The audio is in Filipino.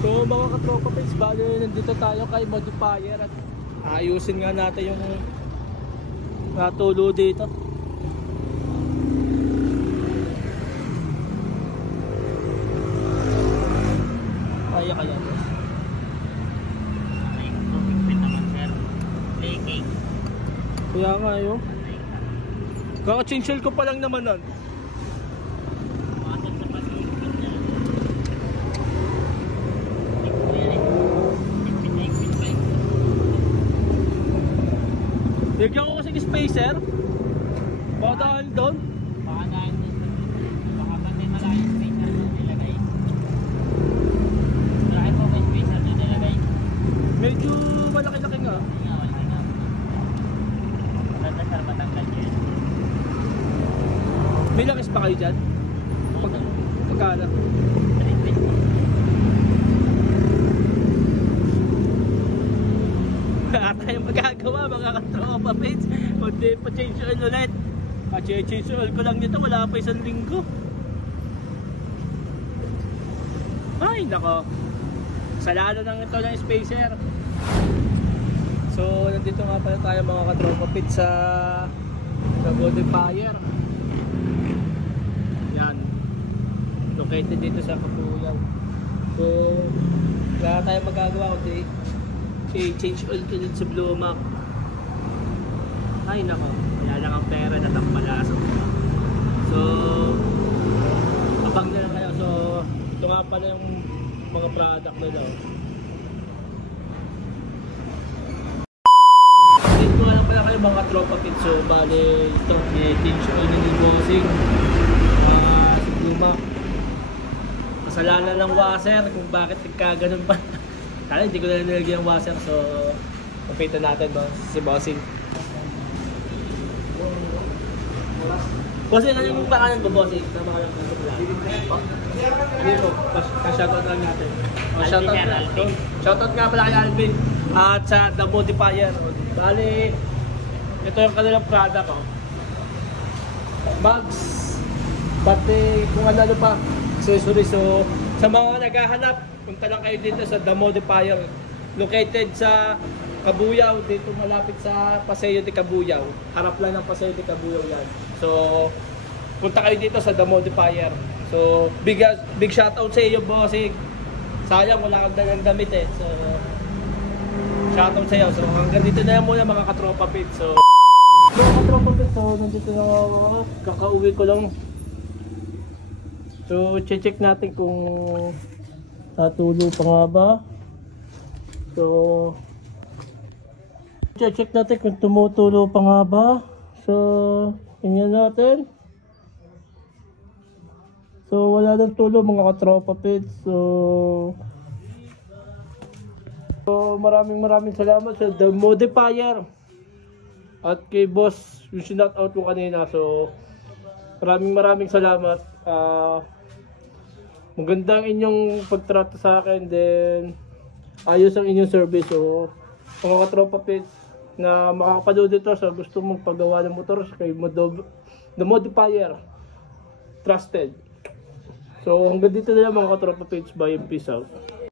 So mga katropa pits, bali nandito tayo kay modifier at ayusin nga natin yung natulo dito. Kaya kaya boss. Kaya nga yun. Kaka-change oil ko pa lang naman nun. Bigyan ko kasi spacer. Baka dahil doon. Baka dahil doon. Baka pati malaking spacer doon nilagay. Malaki po may spacer doon nilagay. Medyo malaki-laki nga. Malaki nga. Maganda sir, matanggal yun. May langis pa kayo dyan? Pagkala? 320. Wala tayong magagawa mga katropa mates. Hindi pa change oil ulit. Change oil ko lang nito, wala pa isang linggo. Ay nako, salado lang ito ng spacer. So nandito nga pala tayo mga katropa mates sa modifier. Yan, located dito sa Kabuyaw. So wala tayong magagawa kundi change oil ko dun sa Blue Mac. Ay nako, kaya lang ang pera na tampalaso. So abang na lang kayo. So ito nga pala yung mga product na daw. Dito nga lang pala kayo mga tropa pits. So bali ito change oil ni bossing sa Blue Mac. Kasalanan ng washer kung bakit nagkaganon pa. Kaya hindi ko na nilagyan ng washer, so kumpita natin ba si bossing. Bossing, ano yung pakanan ko bossing? Tama ka lang sa vlog. Dito, pa-shoutout lang natin. Shoutout nga pala kay Alvin at sa The Modifier. Bali, ito yung kanilang product bags, pati kung ano pa, accessories. So sa mga naghahanap, punta lang kayo dito sa The Modifier, located sa Kabuyaw, dito malapit sa Paseo de Kabuyaw. Harap lang ng Paseo de Kabuyaw yan. So punta kayo dito sa The Modifier. So big shoutout sa iyo bossing. Sayang wala kang dalang damit eh. So shoutout sa iyo. So hanggang dito na yan muna mga katropa pits. So mga katropa pits, so nandito na ako, kakauwi ko lang. So check natin kung natulo pa nga ba. So check natin kung tumutulo pa nga ba. So tingnan natin. So wala nang tulo mga katropa pits. So maraming salamat sa The Modifier at kay boss yung shout out ko kanina. So maraming salamat. Maganda ang inyong pagtrato sa akin, then ayos ang inyong service. So mga katropa pits na makakapanood dito sa gusto mong paggawa ng motor kay The Modifier, trusted. So hanggang dito na lang mga katropa pits. Bye, peace out.